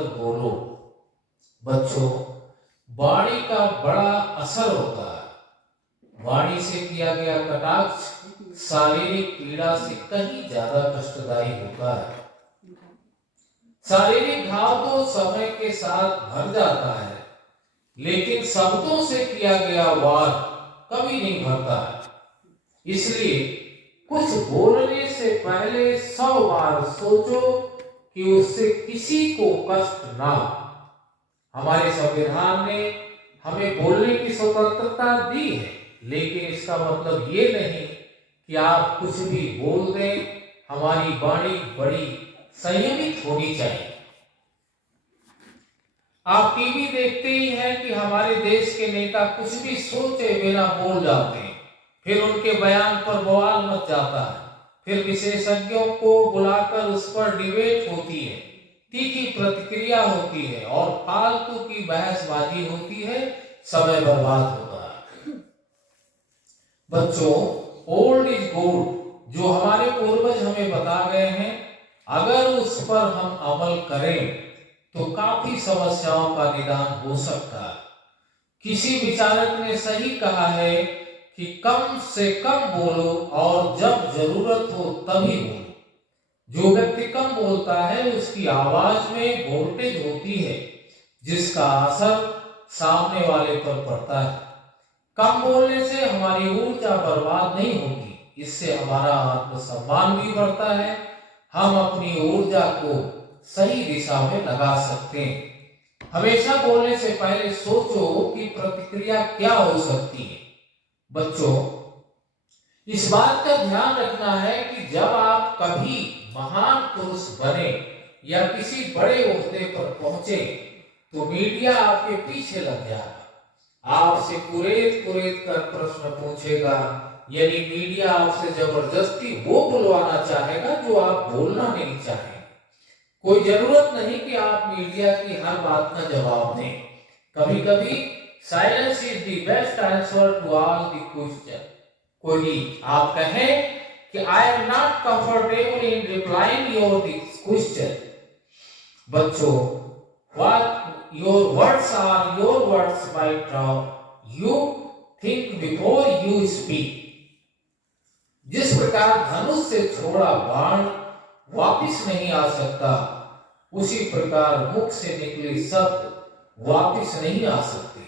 कर बोलो। बच्चों, वाणी का बड़ा असर होता है। वाणी से किया गया कटाक्ष शारीरिक पीड़ा से कहीं ज्यादा कष्टदायी होता है। शारीरिक घाव तो समय के साथ भर जाता है, लेकिन शब्दों से किया गया वार कभी नहीं भरता है। इसलिए कुछ बोलने से पहले 100 बार सोचो कि उससे किसी को कष्ट ना हो। हमारे संविधान ने हमें बोलने की स्वतंत्रता दी है, लेकिन इसका मतलब ये नहीं कि आप कुछ भी बोल दें। हमारी वाणी बड़ी संयमित होनी चाहिए। आप टीवी देखते ही हैं कि हमारे देश के नेता कुछ भी सोचे बिना बोल जाते हैं, फिर उनके बयान पर बवाल मच जाता है, फिर विशेषज्ञों को बुलाकर उस पर डिबेट होती है, तीखी प्रतिक्रिया होती है और फालतू की बहसबाजी होती है, समय बर्बाद होता है। बच्चों, ओल्ड इज गोल्ड जो हमारे पूर्वज हमें बता गए हैं, अगर उस पर हम अमल करें तो काफी समस्याओं का निदान हो सकता है। किसी विचारक ने सही कहा है कि कम से कम बोलो और जब जरूरत हो तभी बोलो। जो व्यक्ति कम बोलता है उसकी आवाज में वोल्टेज होती है, जिसका असर सामने वाले पर पड़ता है। कम बोलने से हमारी ऊर्जा बर्बाद नहीं होती, इससे हमारा आत्मसम्मान भी बढ़ता है। हम अपनी ऊर्जा को सही दिशा में लगा सकते हैं। हमेशा बोलने से पहले सोचो कि प्रतिक्रिया क्या हो सकती है। बच्चों, इस बात का ध्यान रखना है कि जब आप कभी महान पुरुष बने या किसी बड़े ओहदे पर पहुंचे तो मीडिया आपके पीछे लग जाएगा, आपसे कुरेद कुरेद कर प्रश्न पूछेगा, यानी मीडिया आपसे जबरदस्ती वो बुलवाना चाहेगा जो आप बोलना नहीं चाहेंगे। कोई जरूरत नहीं कि आप मीडिया की हर बात का जवाब दें। कभी कभी silence is the best answer to all the question. कोई आप कहें कि I am not comfortable in replying your this question. बच्चों, what your words are your words by you think before you speak। जिस प्रकार धनुष से छोड़ा बाण वापिस नहीं आ सकता, उसी प्रकार मुख से निकले शब्द वापिस नहीं आ सकते।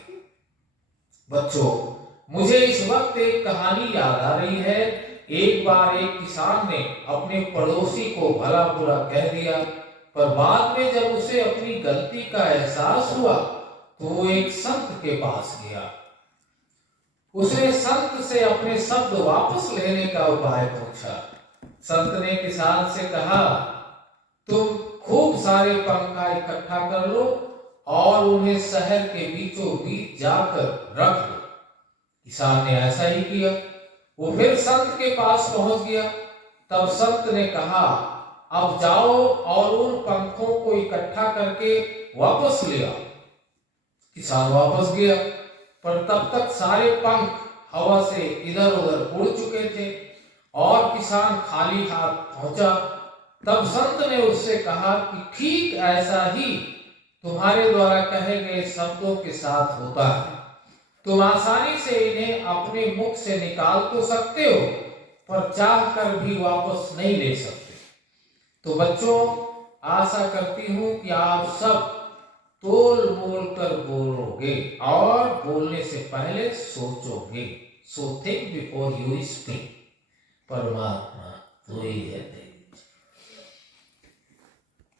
बच्चों, मुझे इस वक्त एक कहानी याद आ रही है। एक बार एक किसान ने अपने पड़ोसी को भला बुरा कह दिया, पर बाद में जब उसे अपनी गलती का एहसास हुआ तो वो एक संत के पास गया। उसने संत से अपने शब्द वापस लेने का उपाय पूछा। संत ने किसान से कहा, तुम खूब सारे पंखा इकट्ठा कर लो और उन्हें शहर के बीचों बीच जाकर रख दो। किसान ने ऐसा ही किया। वो फिर संत के पास पहुंच गया। तब संत ने कहा, अब जाओ और उन पंखों को इकट्ठा करके वापस ले आओ। किसान वापस गया, पर तब तक सारे पंख हवा से इधर उधर उड़ चुके थे और किसान खाली हाथ पहुंचा। तब संत ने उससे कहा कि ठीक ऐसा ही तुम्हारे द्वारा कहे गए शब्दों के साथ होता है। तुम आसानी से इन्हें अपने मुख से निकाल तो सकते हो, पर चाह कर भी वापस नहीं ले सकते। तो बच्चों, आशा करती हूं कि आप सब तोल मोल कर बोलोगे और बोलने से पहले सोचोगे। So think before you speak. परमात्मा तो ही है।